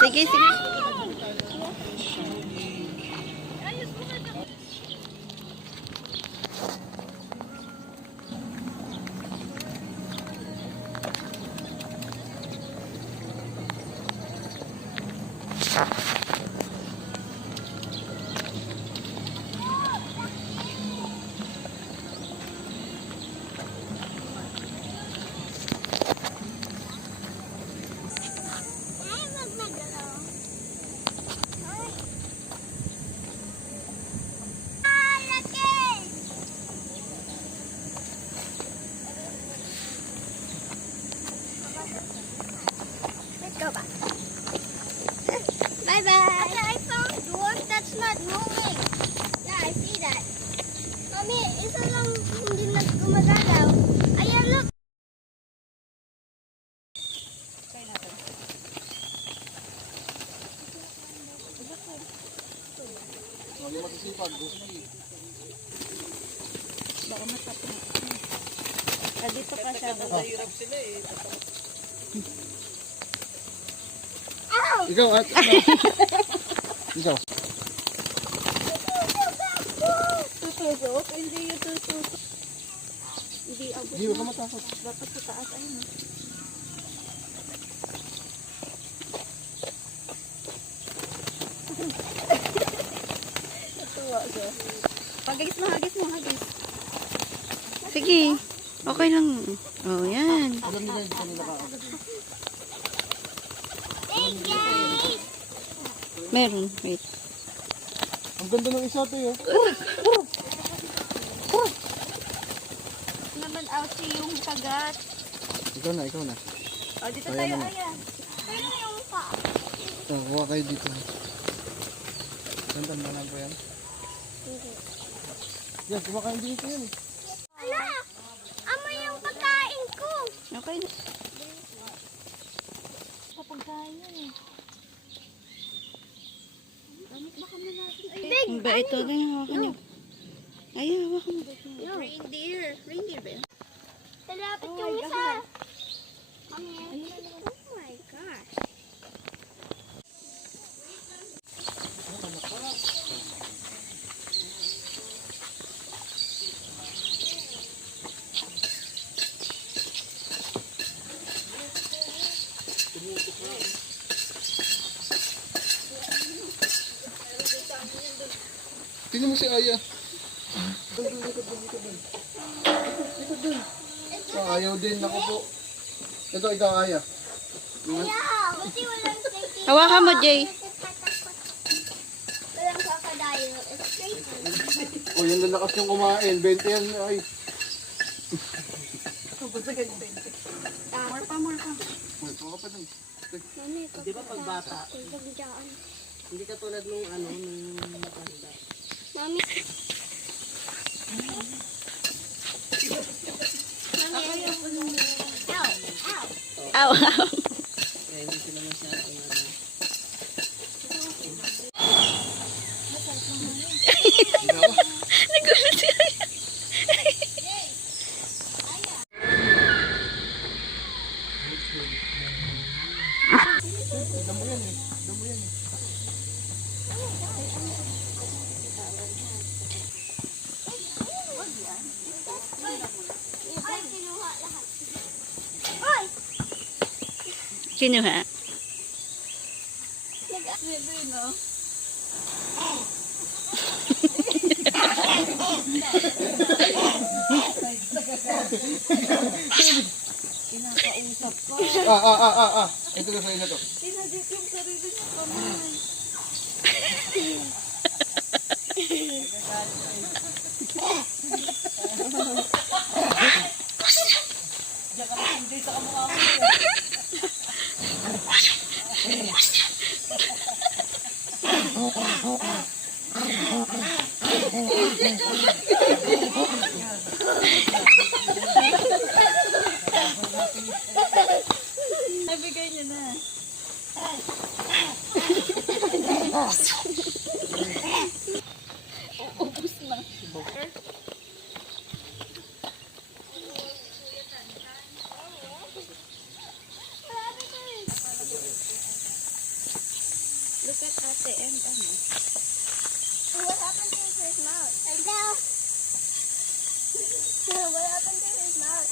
Sige, sige. Go back. Bye bye. Okay, I found one that's not moving. Yeah, I see that. Mommy, isa lang hindi na gumagalaw. Ayan, look. Hindi magsisipag. Baka matapos. Dito pa siya. Mahirap sila eh. Ow! Ikaw at ikaw. Tutusok? Hindi yung tutusok. Hindi abot. Hindi ka matakot. Dapat sa taas. Ayun. Natuwa siya. Hagis mo, hagis mo, hagis. Sige. Okay lang. Oh, yan. Alam nila yung kanila ka. Meron. Wait. Ang ganda ng isa to yun. Naman ouchie yung kagat. Ikaw na, ikaw na. Oh, dito Kaya tayo, mo na. Aya. Ano yung pa? Kuha kayo dito. Ganda na lang po yan. Yan, kumakain dito yan eh. Ala! Ama yung pagkain ko! Okay na. Kapagkain yan eh. Big! Ang bait ito din yung hawakan niyo. Ay, hawakan mo. Reindeer. Reindeer ba yun? Talapit yung isa. Mami, oh my gosh. Tingnan mo si Aya. Likod dun. Ayaw din ako po. Ito, ikaw Aya. Yeah, buti walang safety. Hawakan mo, Jay. Walang crocodile. It's crazy. O, yan lalakas yung kumain. 20 yan. Ay. More pa, more pa. Uy, tuwa ka pa dun. Mami, Di ba pag bata, pagdaan. hindi ka tulad nung nung matanda. Mami. Ow, ow. Kaya hindi sila masyadong Nagulat siya. Damo yan eh. Damo yan eh. Ay, kinuha lahat. Ay! Kinuha. Ito na sa'yo na to. Pinagit yung sarili niya kamay. Nabigay niya na. Ubus na.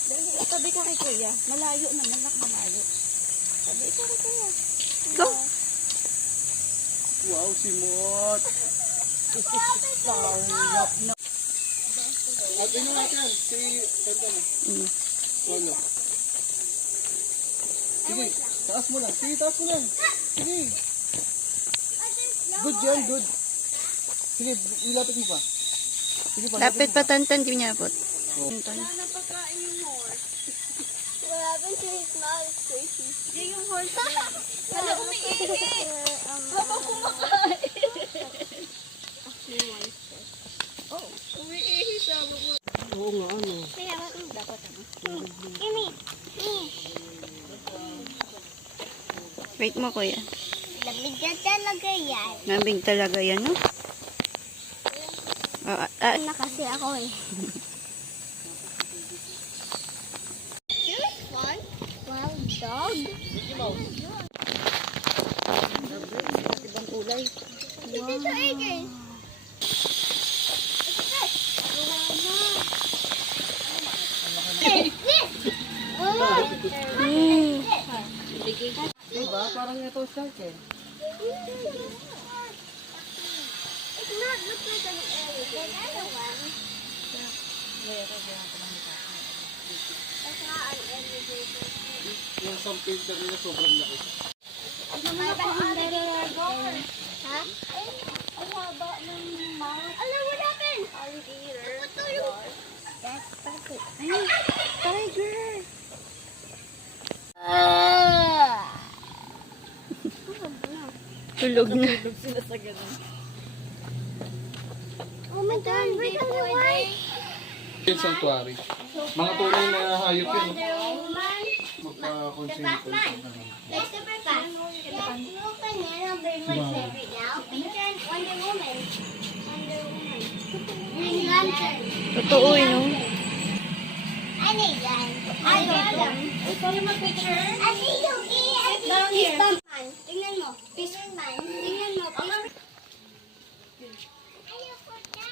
Tabi ka kay Kuya. Malayo naman, malayo. Tabi ka kay Kuya. Go! Wow, simot. Sarap na. At ino natin, si Kenta mo. Wala. Sige, taas mo lang. Sige, taas mo lang. Sige. Good yan, good. Sige, ilapit mo pa. Sige pa. Lapit pa tantan, di niya abot. Oh. Tantan. What happened to his mouth, Tracy? Yung horse. Wala umiihi. Habang kumakain. Umiihi siya. Oo nga, ano. Kaya dapat Gimme. Wait mo, Kuya. Lamig na talaga yan. Nabig talaga yan, no? Na kasi ako eh. This one? Wild dog? Ibang kulay. Wow. Ito, AJ. Diba? Parang ito shark eh. It's not look like an alligator. That's one. That's not an alligator. Yung sampil na nila sobrang laki. Ha? Ang haba ng mouth. Alam, what happened? Alligator. Ito yung... That's perfect. Ay, tiger! Tulog na. Oh my God, where's the white? Yung sanctuary. Mga tunay na hayop yun. Wonder Woman. Magpa-consume Batman. Like Superman. Yes, open it. I'll bring my favorite now. Picture Wonder Woman. Wonder Woman. Green Lantern. Totoo, no? I need that. I got them. Can you make a picture? I see you. Down here. Tingnan mo. Fisherman. Tingnan mo. Ayaw ko na.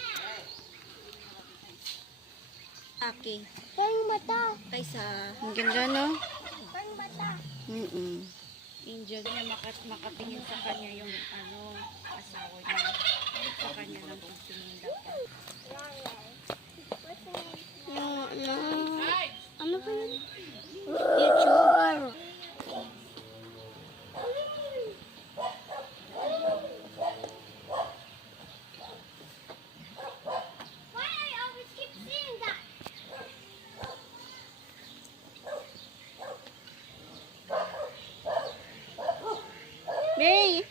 Aki. Parang bata. Kaysa, ang ganda, no? Parang bata. Angel niya makatingin sa kanya yung asawa niya. Sa kanya lang kung tingin dapat. Ano ba yun? YouTube. Why I always keep seeing that? May!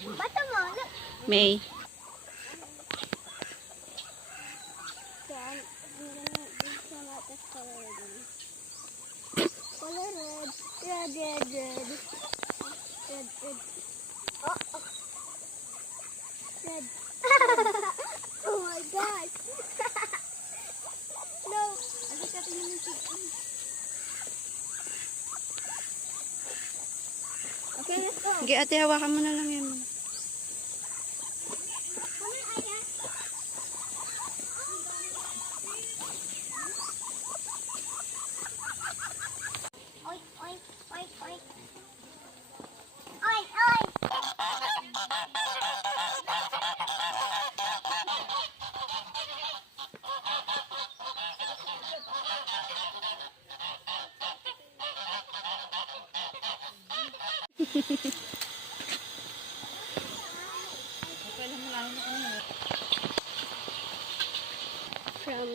Bata mo, look. May. So I'm gonna come out this color again. Color red. Red, red, red. Red, red. Oh, oh. Red. Oh my gosh. No. Okay, let's go. Sige, ate, hawakan mo na lang yan. Come here, Aya. Oink, oink, oink, oink. Oink, oink. From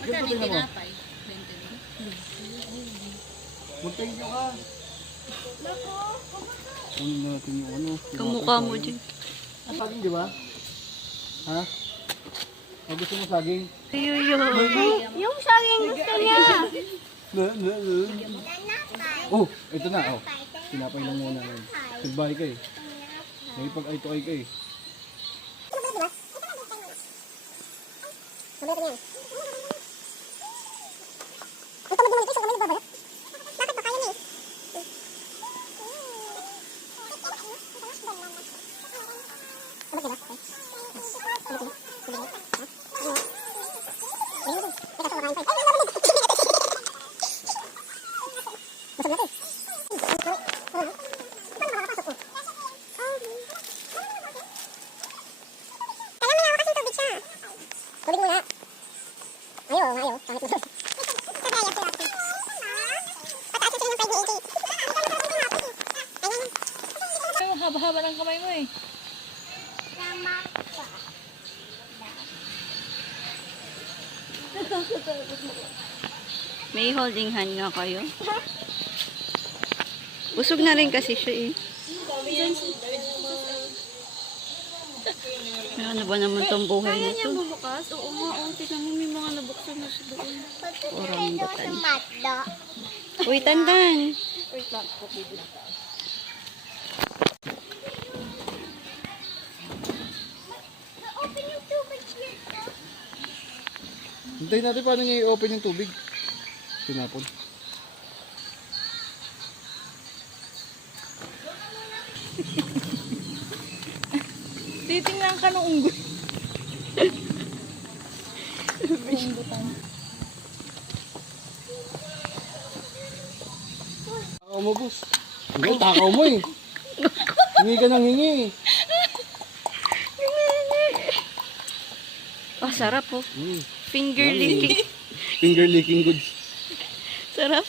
Ganito din mo. Mag-thank you ka. Kunin natin yung ano. Kamukha mo din. Ang saging, di ba? Ha? O gusto mo saging? Ayuyo. Yung saging gusto niya. Oh, ito na. Oh. Tinapay lang muna. Goodbye ka eh. May pag-ay to ay ka eh. Haba-haba ng kamay mo eh. May holding hand nga kayo. Busog na rin kasi siya eh. Ano ba naman tong buhay na to? Bukas? Oo nga, tingnan mo may mga nabuksan na siya doon. Orambutan. Matda. Uy, Tandan! Wait lang, copy din. Open yung tubig here. Hintayin natin paano niya i-open yung tubig. Tinapon. Titingnan ka ng unggoy. Takaw mo, boss. Hindi, takaw mo eh. Hingi ka ng hingi eh. Oh, sarap oh. Mm. Finger licking. Finger licking goods. Sarap.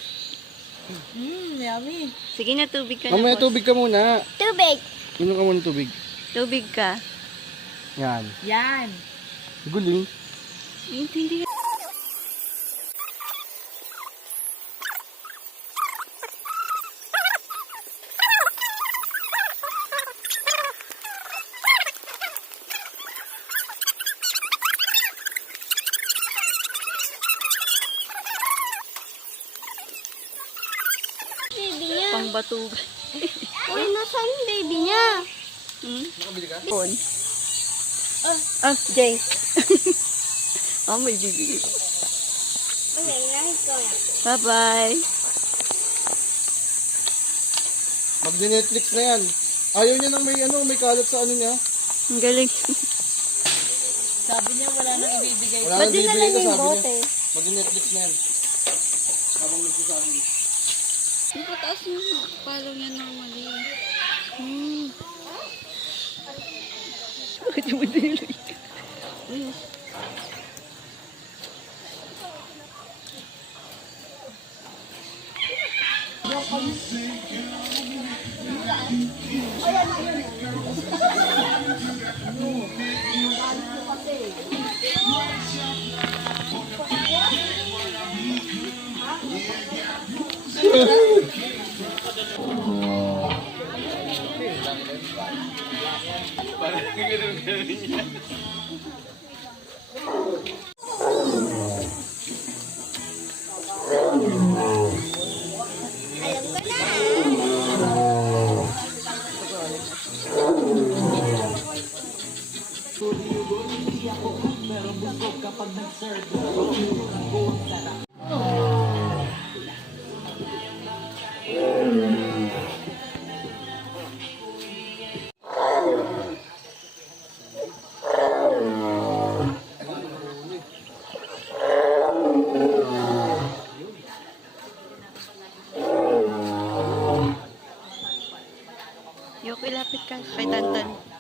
Yummy. Sige na, tubig ka na. Mamaya boss. tubig ka muna. Tubig. Inom ka muna tubig. Tubig ka. Yan. Yan. Guling. Hindi. Baby niya. Pangbatugan. Uy, nasaan yung baby niya? Hmm? Nakabili ka? Phone. Ah, Jay. Oh, may bibigay ko. Okay, nahit ko na. Bye-bye. Magdi-Netflix na yan. Ayaw niya nang may kalat sa ano niya. Ang galing. Sabi niya wala nang ibibigay. Wala Ba't nang dinala bibigay niyo ka, yung sabi bote? niya. Magdi-Netflix na yan. Habang nagsasabi. Ang pataas yung palaw niya normally. Hmm. Bakit yung madali? Alam ko na. Yoki, lapit ka kay Tantan.